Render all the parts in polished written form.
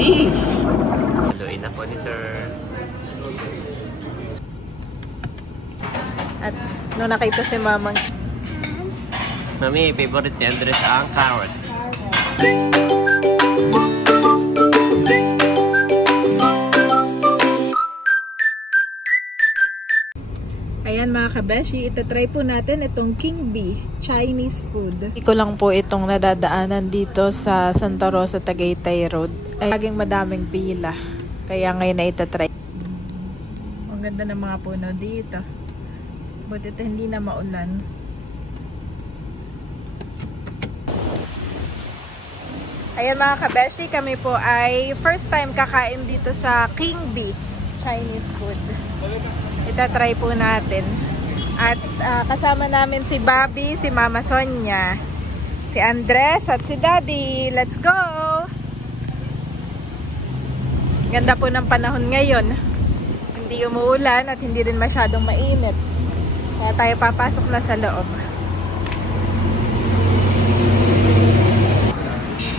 fish! Haluin na po ni Sir. At nung nakita si Mamang... Mami, favorite ni Andres ang carrots. Ayan mga kabeshi, itatry po natin itong King Bee Chinese food. Iko lang po itong nadadaanan dito sa Santa Rosa, Tagaytay Road. Ay laging madaming pila. Kaya ngayon na itatry. Ang ganda ng mga puno dito. Buti ito hindi na maulan. Ayan mga kabeshi, kami po ay first time kakain dito sa King Bee Chinese food. Itatry po natin. At kasama namin si Bobby, si Mama Sonia, si Andres at si Daddy. Let's go! Ganda po ng panahon ngayon. Hindi umuulan at hindi rin masyadong mainit. Kaya tayo papasok na sa loob.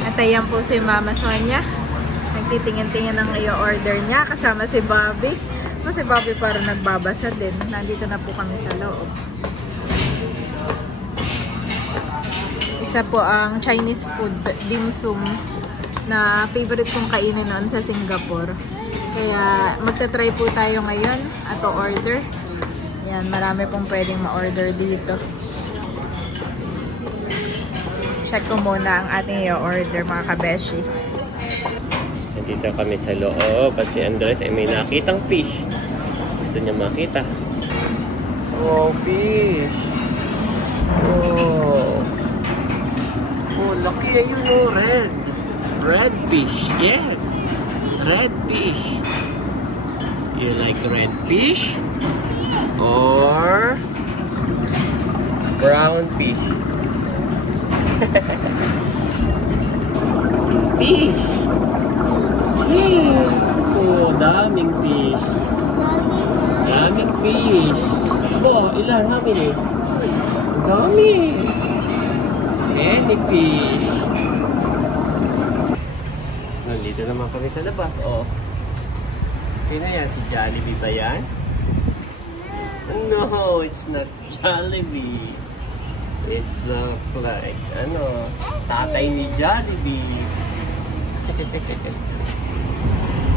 At ayan po si Mama Sonia. Nagtitingin-tingin ng i-order niya kasama si Bobby. Si Bobby parang nagbabasa din. Nandito na po kami sa loob. Isa po ang Chinese food, dim sum, na favorite kong kainin noon sa Singapore. Kaya magta-try po tayo ngayon at order. Yan, marami pong pwedeng ma-order dito. Check ko muna ang ating i-order mga kabeshi. Nandito kami sa loob at si Andres ay may nakitang fish. Gusto niya makita. Oh, fish! Oh! Oh, laki yun oh, red! Red fish, yes! Red fish! You like red fish? Or brown fish? Fish! Oh, daming fish. Daming fish. Oh, ilan? How many? Dami. Any fish. Nandito naman kami sa labas. Oh. Sino yan? Si Jollibee ba yan? No, it's not Jollibee. It's not like, tatay ni Jollibee.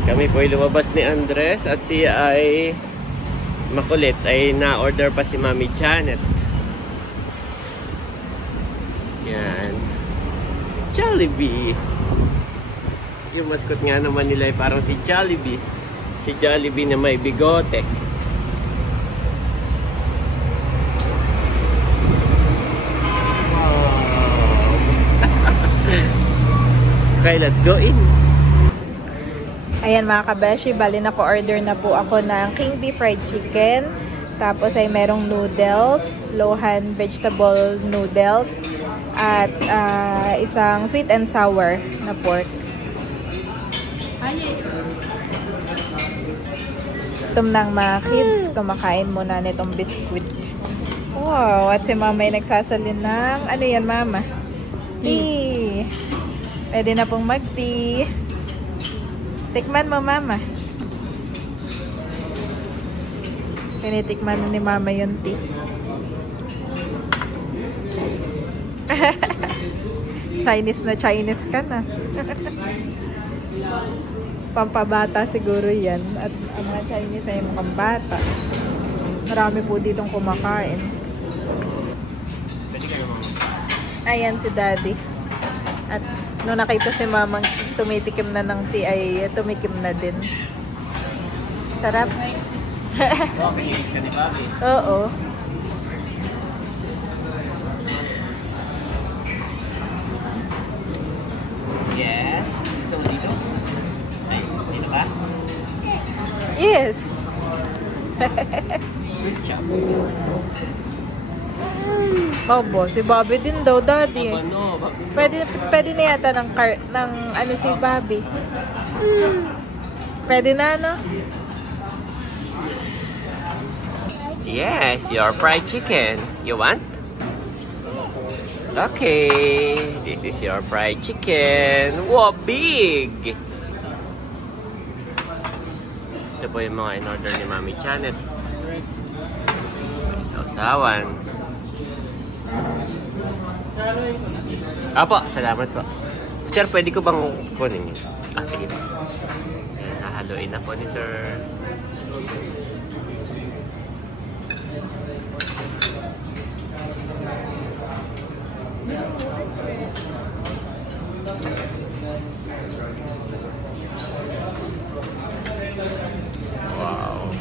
Kami po ay lumabas ni Andres at siya ay makulit ay na-order pa si Mami Janet. Yan. Jollibee. Yung mascot nga naman nila ay parang si Jollibee. Si Jollibee na may bigote. Okay, let's go in. Ayan mga kabeshi, bali na po-order na po ako ng King Bee fried chicken. Tapos ay merong noodles, Lohan vegetable noodles, at isang sweet and sour na pork. Gutom ng mga kids, kumakain muna nitong biscuit. Wow, at si Mama ay nagsasalin ng, ano yan Mama? Tea. Pwede na pong mag-tea. Tikman mo, Mama. Tinitikman ni Mama yung tea. Chinese na Chinese ka na. Pampabata siguro yan. At ang mga Chinese ay mukhang bata. Marami po ditong kumakain. Ayan si Daddy. At nung nakita si Mamang tumitikim na ng tea ay tumikim na din. Sarap. Oo. Yes. Gusto mo dito? Ay, dito ba? Yes. Good job. Bobo, si Bobby din daw, Daddy. No. Pwede na yata ng ano si Bobby. Pwede na, no? Yes, your fried chicken. You want? Okay, this is your fried chicken. Wow, big! Ito po yung mga in-order ni Mami Janet. Sausawan. Apo, salamat po. Sir, pwede ko bang kunin yun? Sige po. Ayan, hahaluin na po ni Sir. Wow.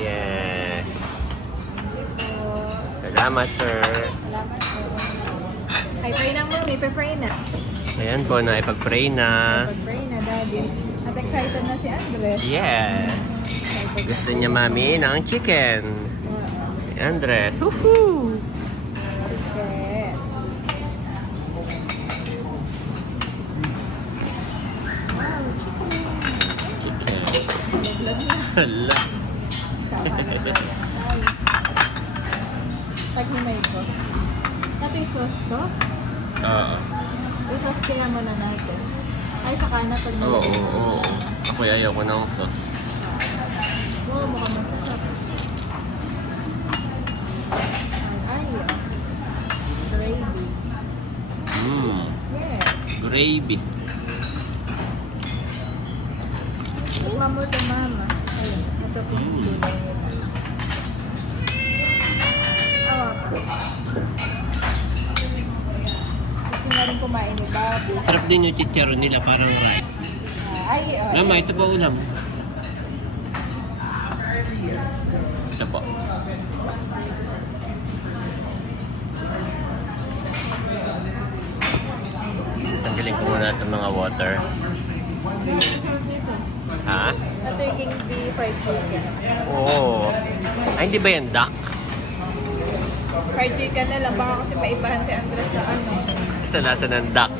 Yes. Salamat, sir. Salamat po. Ay, pray na mami. Pray na. Ayan po, naipag-pray na. Pag-pray na, Daddy. At excited na si Andres. Yes. Gusto niya, Mami, ng chicken. Andres. Woohoo! Okay. Chicken. Hala. Pag-himay ko. Ito yung sauce to? Oo. I-sauce kaya muna natin. Ay, saka na pag Oo. Ako ayaw ko ng sauce. Oo, mukhang masarap. Ay, gravy. Yes. Gravy. Tikman mo ito, Mama. Ayun, ito po yung gulay nila. Gusto nga rin kumain ni Bobby. Sarap din yung chicharon nila, parang rice. Mama, ito ba ulam? Ito po. Tanggalin ko muna itong mga water. Ha? Ito yung King B fried chicken. Oo. Ay, hindi ba yan duck? Fried chicken na lang. Baka kasi maibahan si Andres sa ano. Sa lasa ng duck.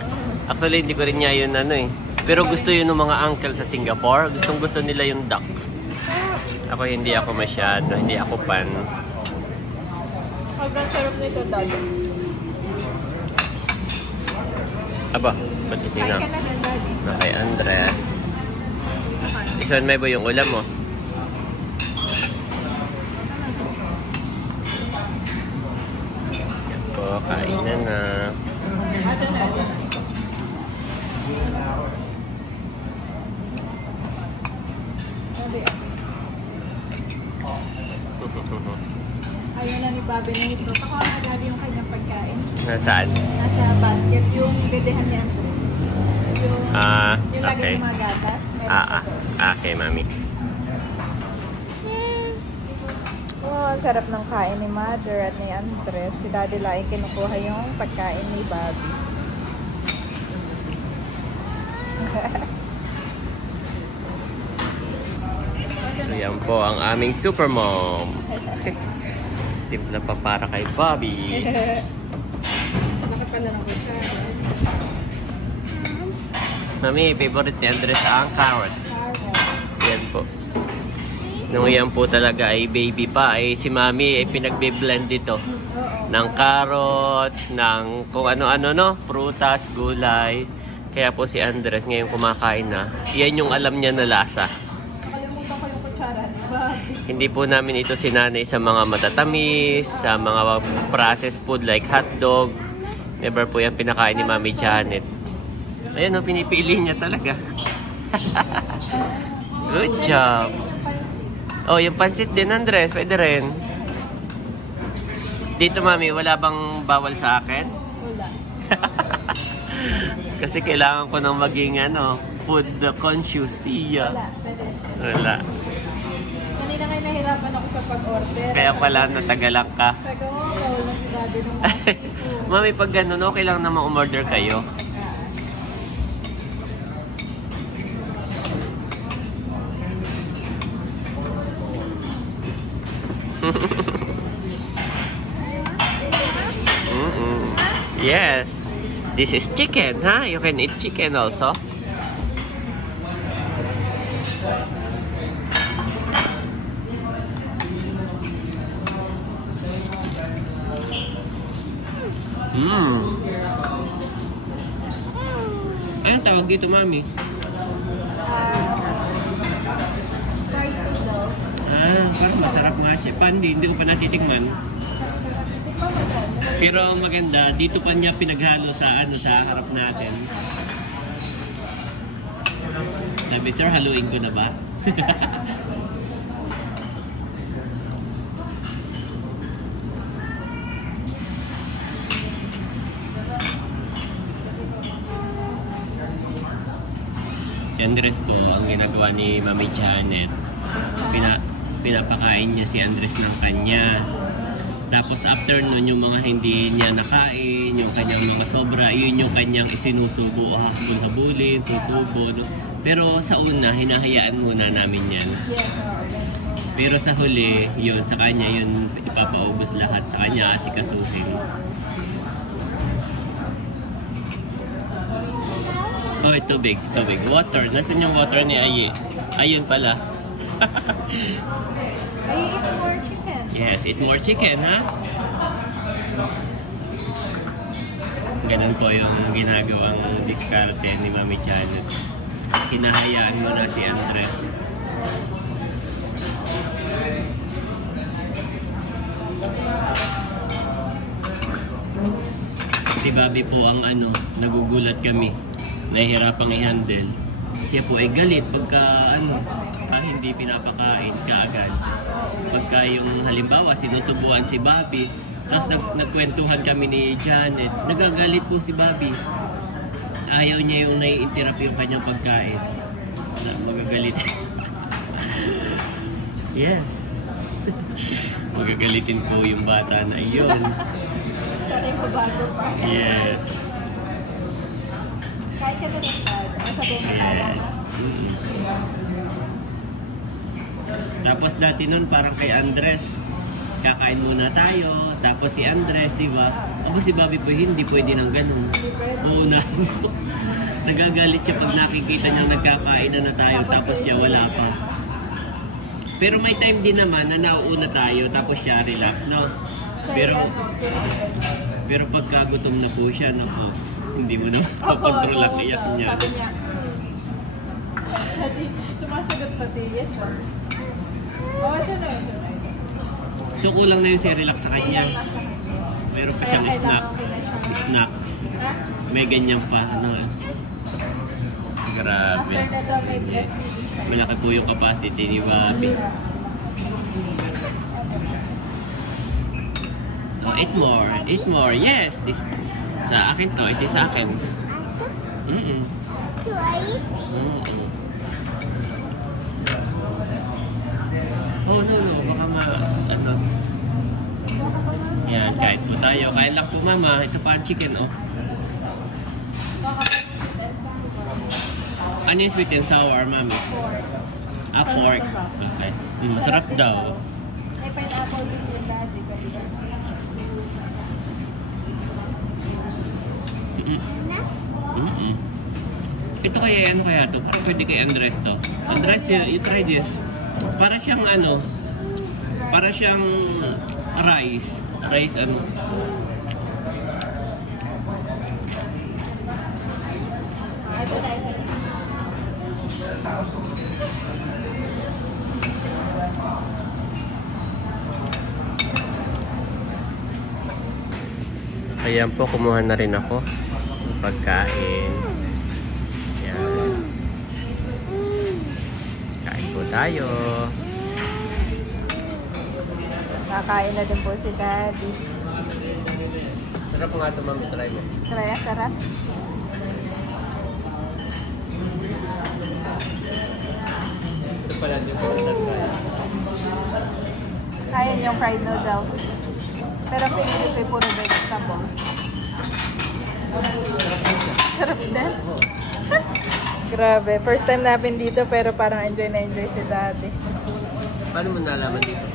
Actually, hindi ko rin niya yun ano eh. Pero gusto yun ng mga uncle sa Singapore. Gustong gusto nila yung duck. Ako hindi ako masyado. Hindi ako fan. Sobrang sarap nito, Daddy. Aba, ba't ito Kain na? ka na din, Daddy. Okay, Andres. Isan may ba yung ulam mo? Yan po, kainan na. Ito na. Ayaw na ni Bobby na ito. Pakuha na, Daddy, yung kanyang pagkain. Nasaan? Nasa basket, yung gadehan ni Andres. Yung lagi Okay. ng mga gatas. Meron Okay, Mami. Oh, ang sarap ng kain ni Mother at ni Andres. Si Daddy lang kinukuha yung pagkain ni Bobby. So, yan po ang aming super mom. Timpla pa para kay Bobby. Nakapala ng kutsara. Mami, favorite ni Andres ang carrots. Carrots. Yan po. Nung yan po talaga ay baby pa, ay si Mami ay pinagbe-blend dito. Ng carrots, ng kung ano-ano no, prutas, gulay. Kaya po si Andres ngayon kumakain na. Yan yung alam niya na lasa. Nakalimutan ko yung kutsara ni Bobby. Hindi po namin ito sinanay sa mga matatamis, sa mga processed food like hotdog. Never po yan pinakain ni Mami Janet. Ayan o, pinipili niya talaga. Good job. Oh, yung pansit din, Andres. Pwede rin. Dito, Mami, wala bang bawal sa akin? Wala. Kasi kailangan ko nang maging food conscious siya. Wala. Pwede. Wala. Kanina ngayon nahirapan ako sa pag-order. Kaya pala natagalan ka. Sabi ko, bawal na si Daddy nung mga Mami, pag ganun, okay lang naman umorder kayo. Yes. This is chicken, huh? You can eat chicken also. Anong tawag dito, Mami? Parang masarap nga siya. Hindi ko pa natitikman. Pero ang maganda, dito pa niya pinaghalo sa harap natin. Sabi, sir, haluin ko na ba? Si Andres po, ang ginagawa ni Mami Janet, pinapakain niya si Andres ng kanya. Tapos after nun, yung mga hindi niya nakain, yung kanyang mga sobra, yun yung kanyang isinusubo, habulin, susubo. No? Pero sa una, hinahayaan muna namin yan. Pero sa huli, yun, sa kanya, yun ipapaubos lahat. Sa kanya, asikasuhin. Oh, tubig. Water. Nasaan yung water ni Ayi? Ayun pala. Ay, eat more chicken. Yes, eat more chicken, ha? Ganun po yung ginagawang diskarte ni Mami Janet. Hinahayaan mo na si Andres. Si Bobby po ang nagugulat kami. Nahihirapang i-handle. Siya po ay galit pagka hindi pinapakain kaagad. Pagka yung halimbawa sinusubuan si Bobby, tapos nagkwentuhan kami ni Janet, nagagalit po si Bobby. Ayaw niya yung nai-interrupt yung kanyang pagkain. Magagalit. Yes. Magagalitin po yung bata na iyon. Yes. Kahit ka na Yes. Tapos dati nun parang kay Andres, kakain muna tayo. Tapos si Andres, di ba? Tapos si Bobby po hindi pwede ng ganun. Oo na. Nagagalit siya pag nakikita niya nagkakain na tayo tapos siya wala pa. Pero may time din naman na nauuna tayo tapos siya relax, no? Pero pagka gutom na po siya, nako, hindi mo na makontrol ang iyak niya. Sumasagot pati yan. Oh, ito na. So kulang na yung Cerelac sa kanya. Meron pa siyang snacks. May ganyan pa. Grabe. Malaki po yung capacity ni Bobby. Oh, eat more. Yes, this sa akin to. Ito sa akin. Oh, no. Baka Yan, kain po tayo. Kain lang po, Mama. Ito pa ang chicken, oh. Ano yung sweet and sour, Mami? Pork. Okay. Masarap daw. May pineapple din yung dati. Ito kaya to? Parang pwede kay Andres to. Andres, you try this. Para siyang rice. Ayan po, kumuha na rin ako ng pagkain. Ayan. Kain po tayo. Kakain na din po si Daddy. Sarap nga ito, Mami. Try mo. Sarap. Ito pala din po. Ayan yung fried noodles. Pero pinili ko puro vegetable. Sarap din. Grabe. First time namin dito pero parang enjoy na enjoy si Daddy. Paano mo nalaman dito?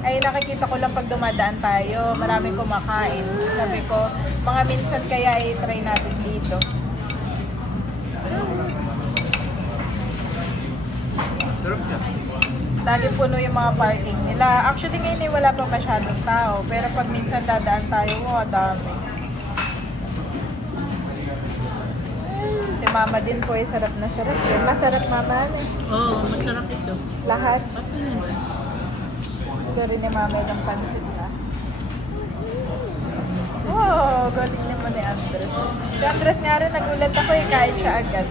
Ay nakikita ko lang pag dumadaan tayo, maraming kumakain. Sabi ko, mga minsan kaya i-try natin dito. Sarap niya. Lagi puno yung mga parking nila. Actually ngayon wala pa masyadong tao. Pero pag minsan dadaan tayo, wow, dami. Si mama din po ay sarap na sarap. Yan. Masarap mama. Oo, masarap ito. Lahat. Pati yun. Ito rin ni mama ng pansit ha. Wow, galing naman ni Andres. Si Andres nga rin, nagulat ako eh, kahit siya agad.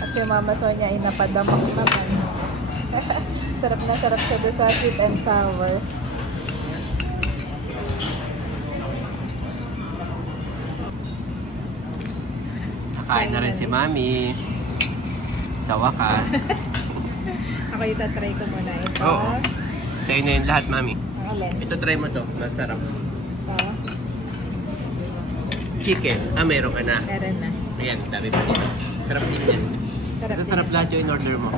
At si Mama Sonia ay napadamang naman. Sarap na sarap siya doon sa sweet and sour. Nakain na rin si Mami. Sa wakas. Ako itatry ko muna ito. Oo. Sa'yo na yun lahat, Mami. Ang alin? Ito, try mo to. Masarap. Ito. Chicken. Ah, meron ka na. Meron na. Ayan, dami pa dito. Sarap din yan. Sarap So, din. sarap lahat yung in-order mo.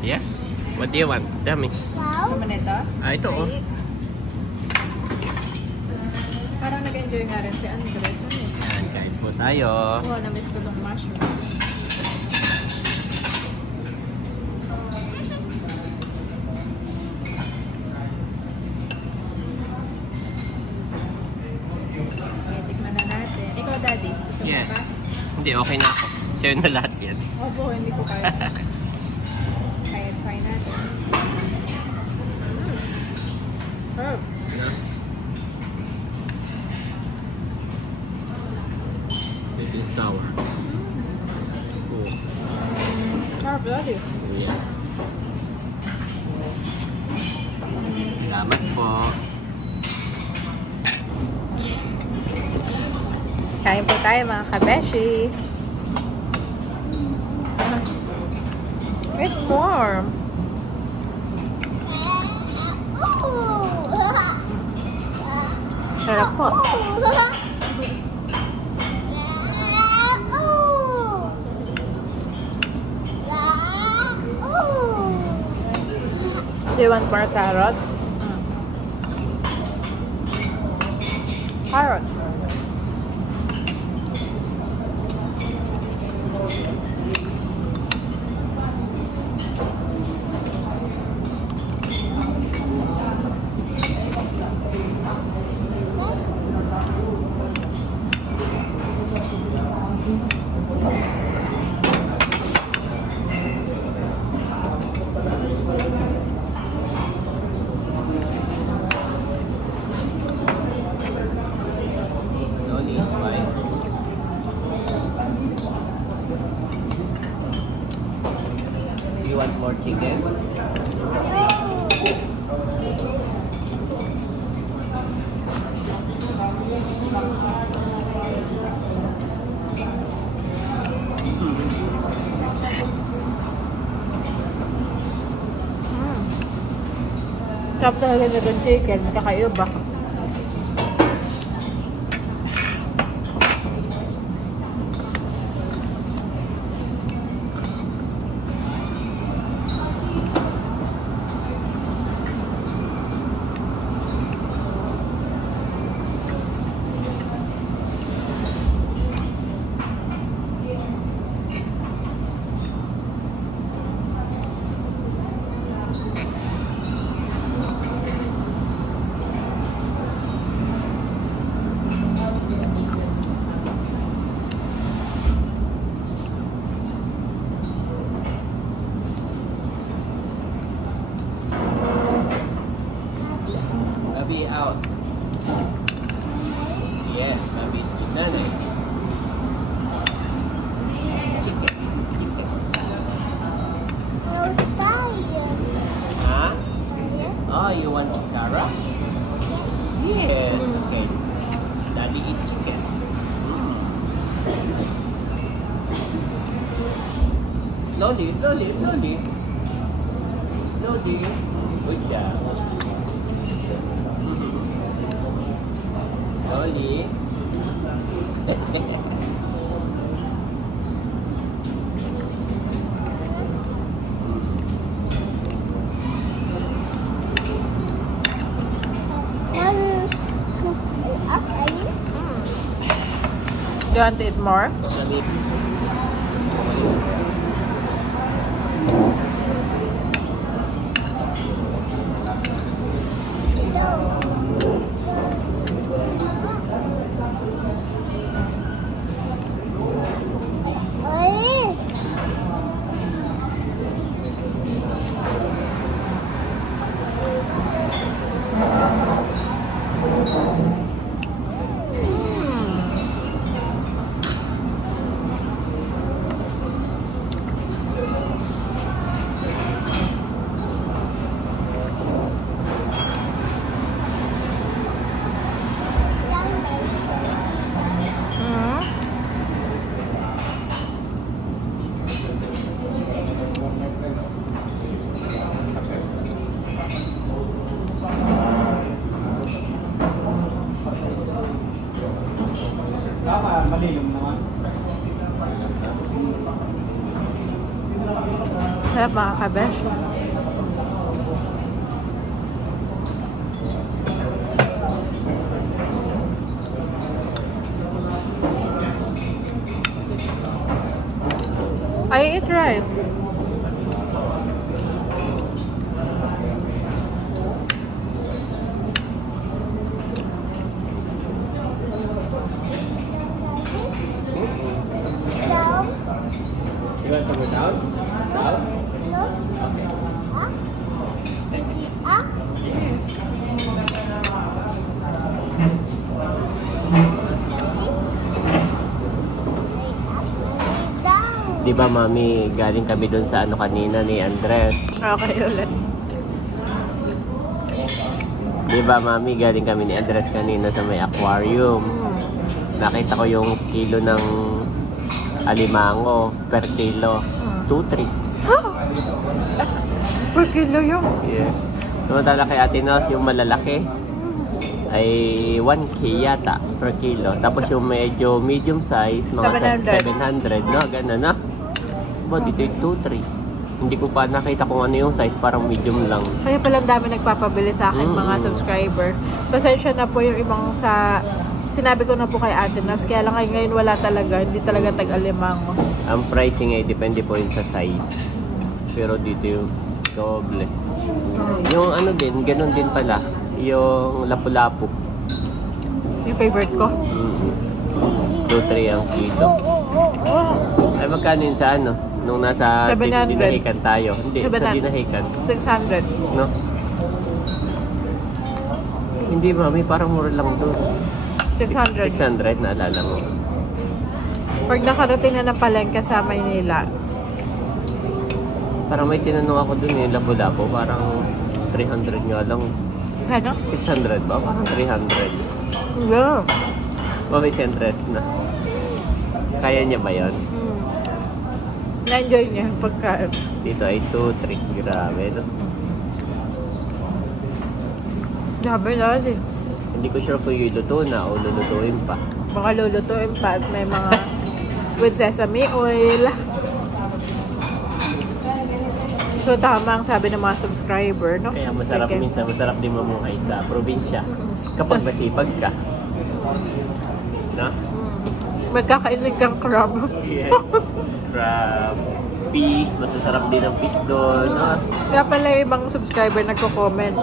Yes? What do you want? Dami. Gusto mo na ito? Ah, ito oh. Ay. Parang nag-enjoy nga rin si Andres. Ano eh? Ayan, kain po tayo. Oo, na-miss ko itong mushroom. Okay, tikman na natin. Ikaw, Daddy, gusto mo Yes. pa? Hindi, okay na ako. Sa'yo na lahat yan. Opo, hindi ko kaya. Kaya try natin. Herb. Sweet and sour. Oh, Herb, Daddy. oh yes. Salamat po. Kain po tayo mga kabeshi. It's warm. Sarap po. Do you want more carrots? Carrot. Loli, bye. Do you want more chicken? Sarap talaga na yung chicken. Kakaiba. Mabi out. Yes, Mabi is with nanay. Chicken. Huh? Oh, you want Cara? Yes. Okay. Daddy eat chicken. Slowly, slowly, slowly. Slowly. Good job. Loli. Do you want to eat more? Sarap mga kabesh. I eat rice. You want to go down? Down? Di ba mami, galing kami dun sa ano kanina ni Andres. Okay ulit. Di ba mami, galing kami ni Andres kanina sa may aquarium. Nakita ko yung kilo ng alimango per kilo. 2-3. Per kilo yun? Yeah. Samantala kay Ate Nos, yung malalaki ay 1K yata per kilo. Tapos yung medyo medium size, mga 700, no? Ganun, no? Ba, dito yung 2-3. Hindi ko pa nakita kung ano yung size, parang medium lang. Kaya palang dami nagpapabili sa akin mga subscriber. Pasensya na po yung ibang sa... Sinabi ko na po kay Ate Nas, kaya lang ngayon wala talaga, hindi talaga tag-alimango. Ang pricing ay depende po yun sa size. Pero dito yung doble. Yung ano din, ganun din pala. Yung lapu-lapu. Yung favorite ko. 2-3 ang kilo. Ay magkano yun sa ano? Nung nasa 700. dinahikan tayo. Hindi, 700. sa dinahikan. 600. No? Hindi mami, parang mura lang doon. 600. 600, naalala mo. Pag nakarating na ng palengke sa Maynila. Parang may tinanong ako doon eh, lapu-lapu. Parang 300 nga lang. Ano? 600 ba? Parang 300. Yeah. Mami, 100 na. Kaya niya ba yun? Na-enjoy niya yung pagkain. Dito ay 2-3. Grabe, no? Grabe na din. Hindi ko sure kung yung luto na o lulutuin pa. Baka lulutuin pa at may mga with sesame oil. So tama ang sabi ng mga subscriber, no? Kaya masarap minsan, masarap din mamuhay sa probinsya. Kapag masipag ka. No? Magkakainig kang crab. Yes. Crab, fish, masasarap din ang fish doon. No? Kaya pala yung ibang subscriber nagko-comment.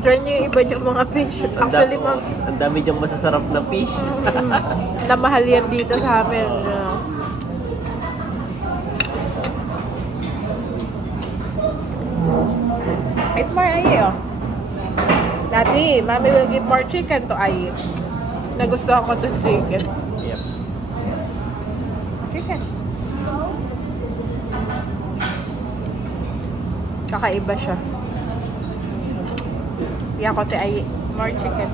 Try nyo yung iba yung mga fish. Actually, ang dami diyang masasarap na fish. namahal yan dito sa amin. Eat more Ayi, oh. Daddy, Mommy will give more chicken to Ayi. Nagustuhan ko itong chicken. Yep. Chicken. Kakaiba siya. Iyan ko si Ayi. More chicken.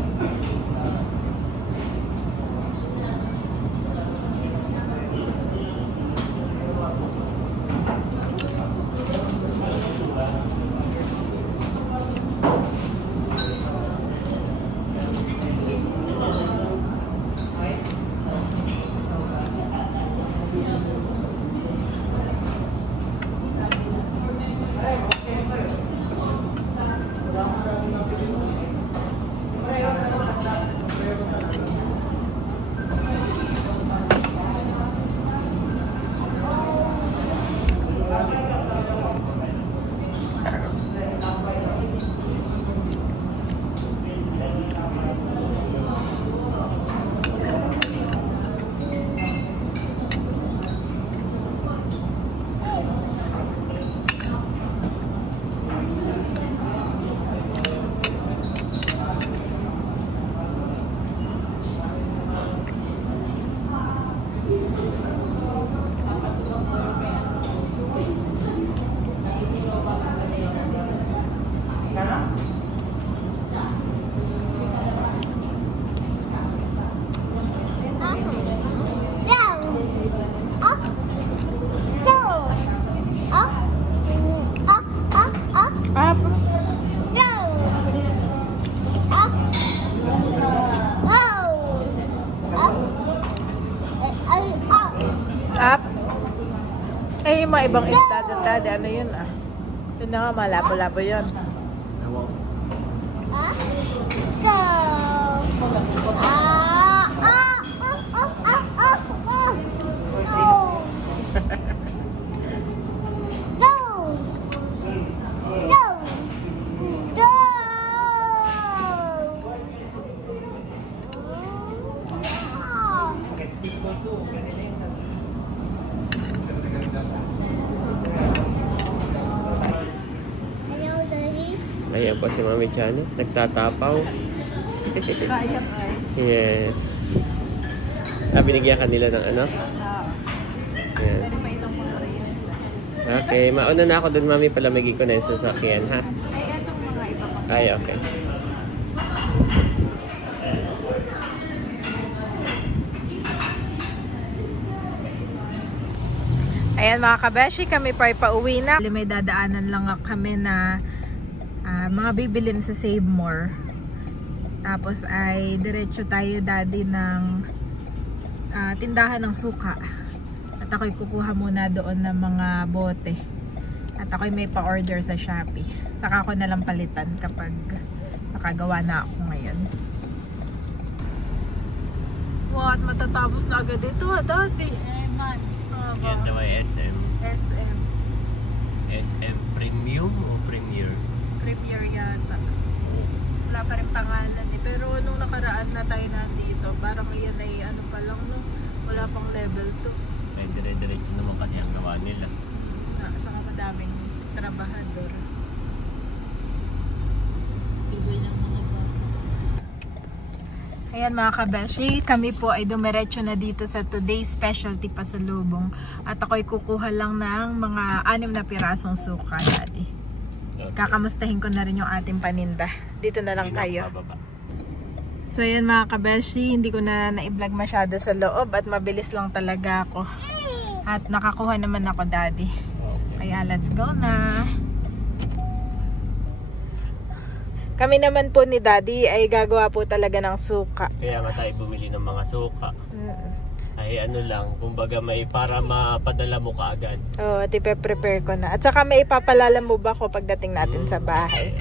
yung mga ibang isda doon, Daddy? Ano yun ah? Yun na nga, malabo-labo yun. Ayan po si Mami Chano, nagtatapaw. Kaya ay. Yes. Binigyan kanila ng ano? Yes. Pwede pa itong kulay. Okay, mauna na ako dun, Mami, palamigin ko na yung sasakyan, ha? Ay, etong mga iba pa. Ay, okay. Ayan mga kabeshi, kami pa pauwi na. May dadaanan lang kami na mga bibilin sa Save More. Tapos ay diretso tayo, Daddy, ng tindahan ng suka. At ako'y kukuha muna doon ng mga bote. At ako'y may pa-order sa Shopee. Saka ako nalang palitan kapag nakagawa na ako ngayon. What? Matatapos na agad ito, Daddy. Yan daw ay SM. SM. SM Premium o Premier? Premier yata. Wala pa rin pangalan eh. Pero nung nakaraan na tayo nandito, parang yan ay ano pa lang, no? Wala pang level 2. Ay, dire-diretso naman kasi ang gawa nila. At saka madaming trabahador. Tibay ng mga bata. Ayan mga kabeshi, kami po ay dumiretso na dito sa today's specialty pasalubong. At ako'y kukuha lang ng mga 6 na pirasong suka, Daddy. Okay. Kakamustahin ko na rin yung ating paninda. Dito na lang kayo. Pababa. So ayan mga kabeshi, hindi ko na na-vlog masyado sa loob at mabilis lang talaga ako. At nakakuha naman ako, Daddy. Okay. Kaya let's go na. Kami naman po ni Daddy ay gagawa po talaga ng suka. Kaya nga tayo bumili ng mga suka. Ay ano lang, kumbaga may para mapadala mo kaagad. Oo, at ipe-prepare ko na. At saka may ipapalala mo ba ko pagdating natin sa bahay?